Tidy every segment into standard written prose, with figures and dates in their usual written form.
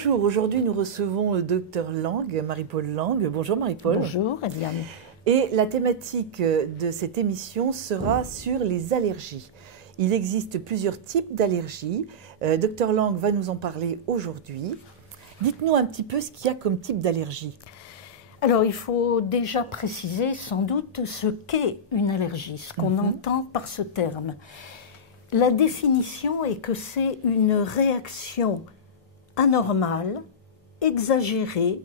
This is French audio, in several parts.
Bonjour, aujourd'hui nous recevons le docteur Lang, Marie-Paule Lang. Bonjour Marie-Paule. Bonjour Eliane. Et la thématique de cette émission sera sur les allergies. Il existe plusieurs types d'allergies. Docteur Lang va nous en parler aujourd'hui. Dites-nous un petit peu ce qu'il y a comme type d'allergie. Alors il faut déjà préciser sans doute ce qu'est une allergie, ce qu'on entend par ce terme. La définition est que c'est une réaction anormale, exagérée,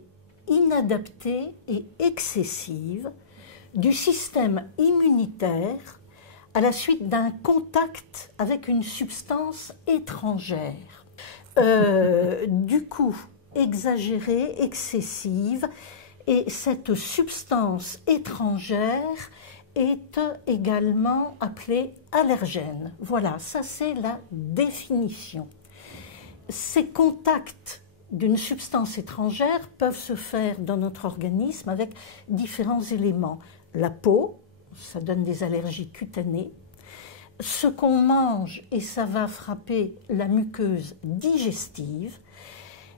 inadaptée et excessive du système immunitaire à la suite d'un contact avec une substance étrangère. Du coup, exagérée, excessive, et cette substance étrangère est également appelée allergène. Voilà, ça c'est la définition. Ces contacts d'une substance étrangère peuvent se faire dans notre organisme avec différents éléments. La peau, ça donne des allergies cutanées. Ce qu'on mange, et ça va frapper la muqueuse digestive.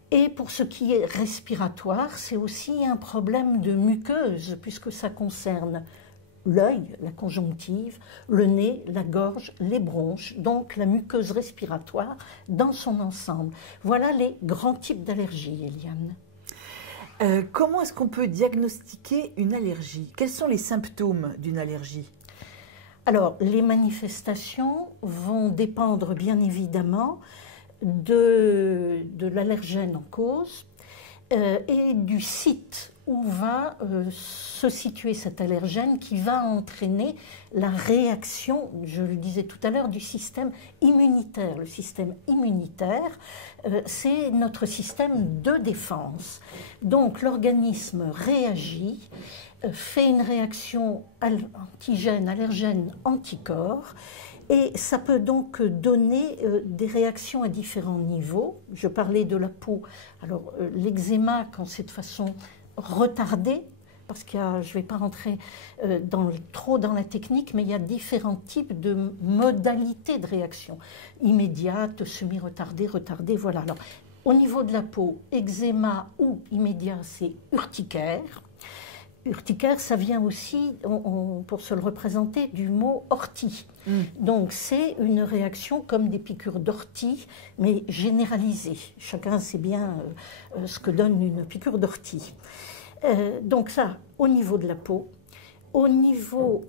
Et pour ce qui est respiratoire, c'est aussi un problème de muqueuse, puisque ça concerne l'œil, la conjonctive, le nez, la gorge, les bronches, donc la muqueuse respiratoire dans son ensemble. Voilà les grands types d'allergies, Eliane. Comment est-ce qu'on peut diagnostiquer une allergie? Quels sont les symptômes d'une allergie? Alors, les manifestations vont dépendre bien évidemment de l'allergène en cause et du site où va se situer cet allergène qui va entraîner la réaction, je le disais tout à l'heure, du système immunitaire. Le système immunitaire, c'est notre système de défense. Donc l'organisme réagit, fait une réaction antigène, allergène, anticorps, et ça peut donc donner des réactions à différents niveaux. Je parlais de la peau. Alors l'eczéma, quand c'est de façon retardée, parce qu'il y a, je ne vais pas rentrer trop dans la technique, mais il y a différents types de modalités de réaction. Immédiate, semi-retardée, retardée, voilà. Alors, au niveau de la peau, eczéma ou immédiat, c'est urticaire. Urticaire, ça vient aussi, pour se le représenter, du mot ortie. Donc c'est une réaction comme des piqûres d'ortie, mais généralisée. Chacun sait bien ce que donne une piqûre d'ortie. Donc ça, au niveau de la peau. Au niveau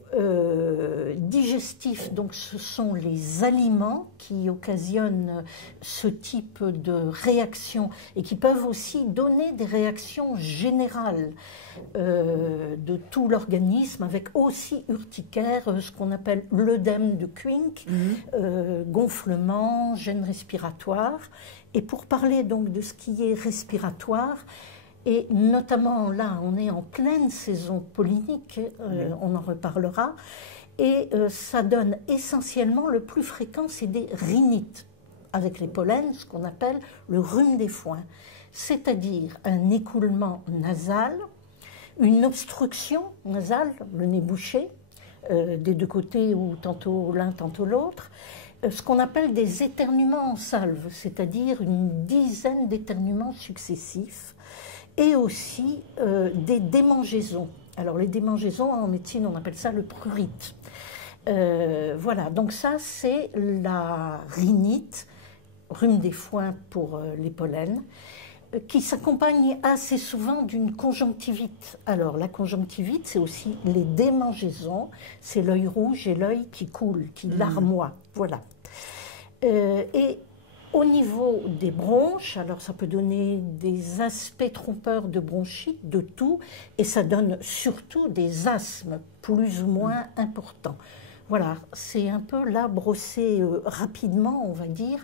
digestif, donc ce sont les aliments qui occasionnent ce type de réaction et qui peuvent aussi donner des réactions générales de tout l'organisme, avec aussi urticaire, ce qu'on appelle l'œdème de Quincke, gonflement, gêne respiratoire. Et pour parler donc de ce qui est respiratoire, et notamment là, on est en pleine saison pollinique, on en reparlera, et ça donne essentiellement, le plus fréquent, c'est des rhinites, avec les pollens, ce qu'on appelle le rhume des foins, c'est-à-dire un écoulement nasal, une obstruction nasale, le nez bouché, des deux côtés ou tantôt l'un, tantôt l'autre, ce qu'on appelle des éternuements en salve, c'est-à-dire une dizaine d'éternuements successifs, et aussi des démangeaisons. Alors les démangeaisons, en médecine, on appelle ça le prurite. Voilà, donc ça c'est la rhinite, rhume des foins pour les pollens, qui s'accompagne assez souvent d'une conjonctivite. Alors la conjonctivite, c'est aussi les démangeaisons, c'est l'œil rouge et l'œil qui coule, qui larmoie, voilà. Et au niveau des bronches, alors ça peut donner des aspects trompeurs de bronchite, de toux, et ça donne surtout des asthmes plus ou moins importants. Voilà, c'est un peu là brosser rapidement, on va dire,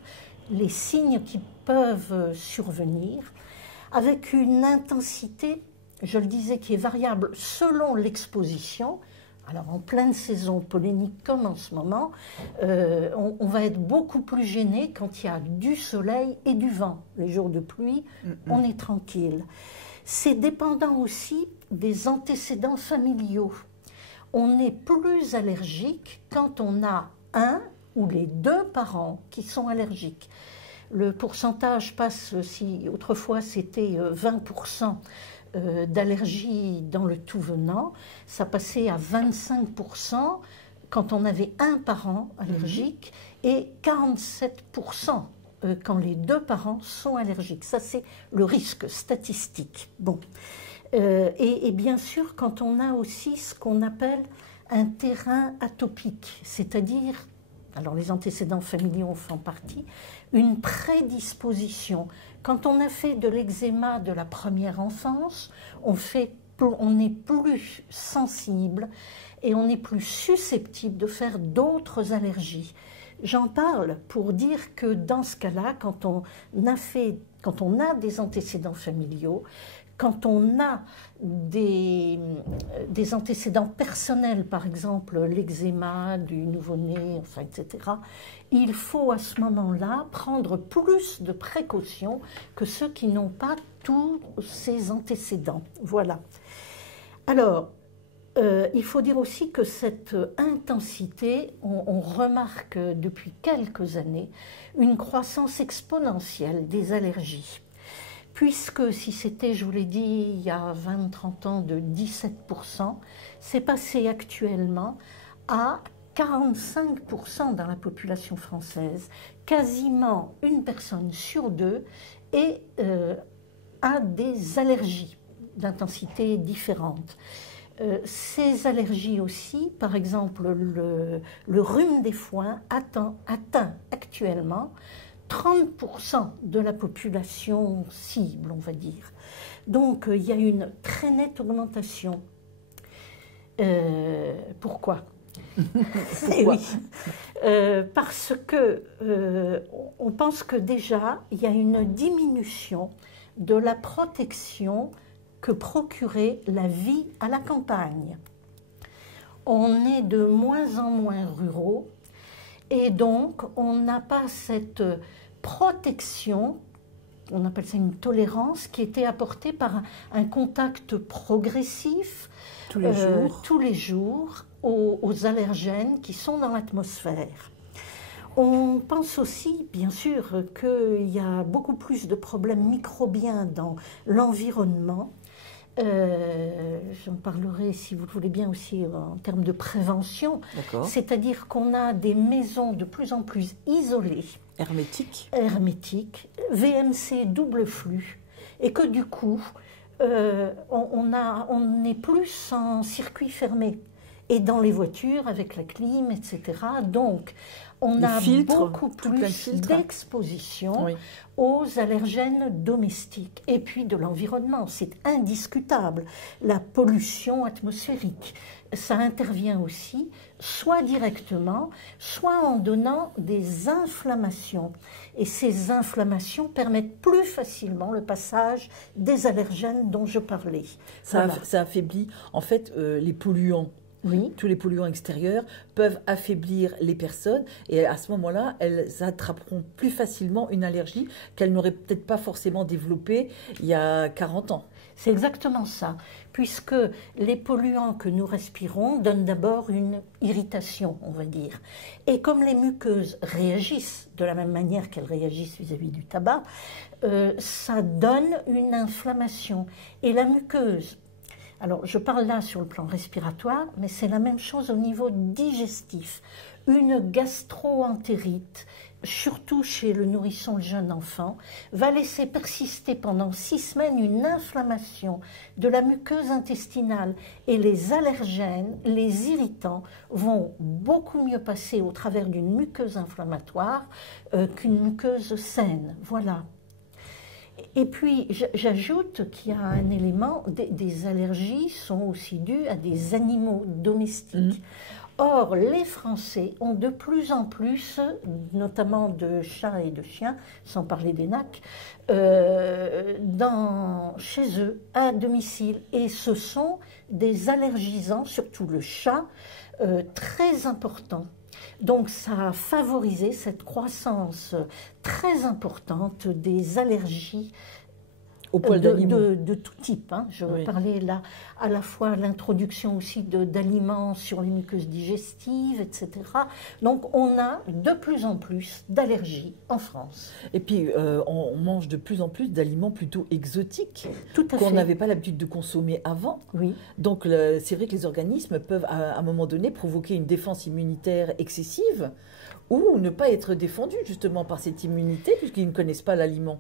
les signes qui peuvent survenir, avec une intensité, je le disais, qui est variable selon l'exposition. Alors en pleine saison pollinique comme en ce moment, on va être beaucoup plus gêné quand il y a du soleil et du vent. Les jours de pluie, on est tranquille. C'est dépendant aussi des antécédents familiaux. On est plus allergique quand on a un ou les deux parents qui sont allergiques. le pourcentage passe, si autrefois c'était 20% d'allergie dans le tout venant, ça passait à 25% quand on avait un parent allergique et 47% quand les deux parents sont allergiques. Ça, c'est le risque statistique. Bon. Et bien sûr, quand on a aussi ce qu'on appelle un terrain atopique, c'est-à-dire, alors les antécédents familiaux en font partie, une prédisposition. Quand on a fait de l'eczéma de la première enfance, on est plus sensible et on est plus susceptible de faire d'autres allergies. J'en parle pour dire que dans ce cas-là, quand on a des antécédents familiaux, quand on a des antécédents personnels, par exemple l'eczéma du nouveau-né, enfin, etc., il faut à ce moment-là prendre plus de précautions que ceux qui n'ont pas tous ces antécédents. Voilà. Alors, il faut dire aussi que cette intensité, on remarque depuis quelques années une croissance exponentielle des allergies. Puisque si c'était, je vous l'ai dit, il y a 20-30 ans de 17%, c'est passé actuellement à 45% dans la population française. Quasiment une personne sur deux a des allergies d'intensité différente. Ces allergies aussi, par exemple le rhume des foins atteint actuellement 30% de la population cible, on va dire. Donc, il y a une très nette augmentation. Pourquoi? Pourquoi? Parce que on pense que déjà, il y a une diminution de la protection que procurait la vie à la campagne. On est de moins en moins ruraux et donc on n'a pas cette protection, on appelle ça une tolérance, qui était apportée par un contact progressif tous les jours aux allergènes qui sont dans l'atmosphère. On pense aussi, bien sûr, qu'il y a beaucoup plus de problèmes microbiens dans l'environnement. J'en parlerai, si vous le voulez bien, aussi en termes de prévention. C'est-à-dire qu'on a des maisons de plus en plus isolées. Hermétiques. VMC double flux. Et que du coup, on n'est plus en circuit fermé. Et dans les voitures, avec la clim, etc. Donc, on a beaucoup plus d'exposition aux allergènes domestiques. Et puis de l'environnement, c'est indiscutable. La pollution atmosphérique, ça intervient aussi, soit directement, soit en donnant des inflammations. Et ces inflammations permettent plus facilement le passage des allergènes dont je parlais. Ça affaiblit, en fait, les polluants. Oui. Tous les polluants extérieurs peuvent affaiblir les personnes et à ce moment-là, elles attraperont plus facilement une allergie qu'elles n'auraient peut-être pas forcément développée il y a 40 ans. C'est exactement ça, puisque les polluants que nous respirons donnent d'abord une irritation, on va dire. Et comme les muqueuses réagissent de la même manière qu'elles réagissent vis-à-vis du tabac, ça donne une inflammation. Et la muqueuse, alors, je parle là sur le plan respiratoire, mais c'est la même chose au niveau digestif. Une gastro-entérite, surtout chez le nourrisson, le jeune enfant, va laisser persister pendant 6 semaines une inflammation de la muqueuse intestinale. Et les allergènes, les irritants, vont beaucoup mieux passer au travers d'une muqueuse inflammatoire qu'une muqueuse saine. Voilà. Et puis, j'ajoute qu'il y a un élément, des allergies sont aussi dues à des animaux domestiques. Or, les Français ont de plus en plus, notamment de chats et de chiens, sans parler des nacs, chez eux, à domicile. Et ce sont des allergisants, surtout le chat, très importants. Donc ça a favorisé cette croissance très importante des allergies Au poil d'animaux. De tout type. Hein. Je Oui. parlais là à la fois l'introduction aussi d'aliments sur les muqueuses digestives, etc. Donc on a de plus en plus d'allergies en France. Et puis, on mange de plus en plus d'aliments plutôt exotiques Tout à qu'on fait. n'avait pas l'habitude de consommer avant. Oui. Donc, c'est vrai que les organismes peuvent, à un moment donné, provoquer une défense immunitaire excessive ou ne pas être défendus justement par cette immunité puisqu'ils ne connaissent pas l'aliment.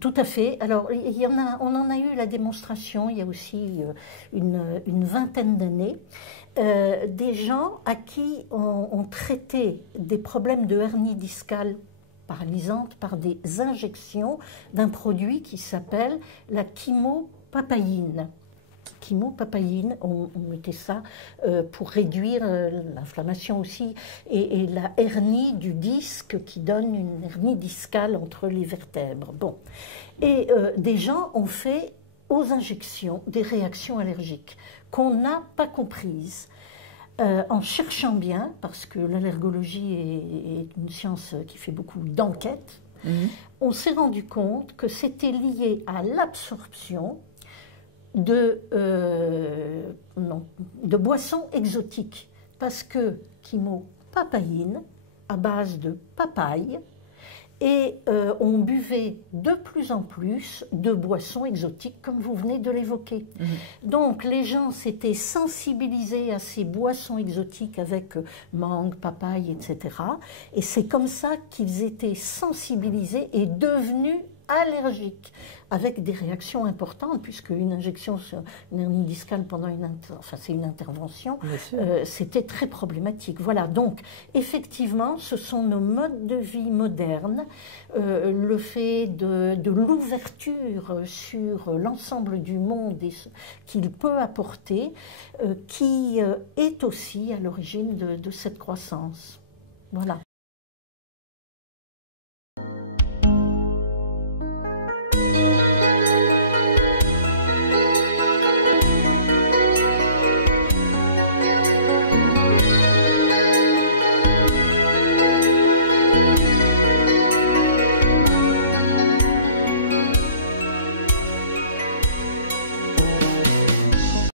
Tout à fait. Alors, on en a eu la démonstration il y a aussi une vingtaine d'années. Des gens à qui on traitait des problèmes de hernie discale paralysante par des injections d'un produit qui s'appelle la chymopapaïne. Chymopapaïne, on mettait ça pour réduire l'inflammation aussi et la hernie du disque qui donne une hernie discale entre les vertèbres. Bon. Et des gens ont fait aux injections des réactions allergiques qu'on n'a pas comprises. En cherchant bien, parce que l'allergologie est une science qui fait beaucoup d'enquêtes, on s'est rendu compte que c'était lié à l'absorption de boissons exotiques. Parce que chymopapaïne, à base de papaye, et on buvait de plus en plus de boissons exotiques, comme vous venez de l'évoquer. Donc les gens s'étaient sensibilisés à ces boissons exotiques avec mangue, papaye, etc. Et c'est comme ça qu'ils étaient sensibilisés et devenus allergiques, avec des réactions importantes, puisque une injection sur une hernie discale pendant c'est une intervention, c'était très problématique. Voilà, donc effectivement, ce sont nos modes de vie modernes, le fait de l'ouverture sur l'ensemble du monde et ce qu'il peut apporter, qui est aussi à l'origine de cette croissance. Voilà.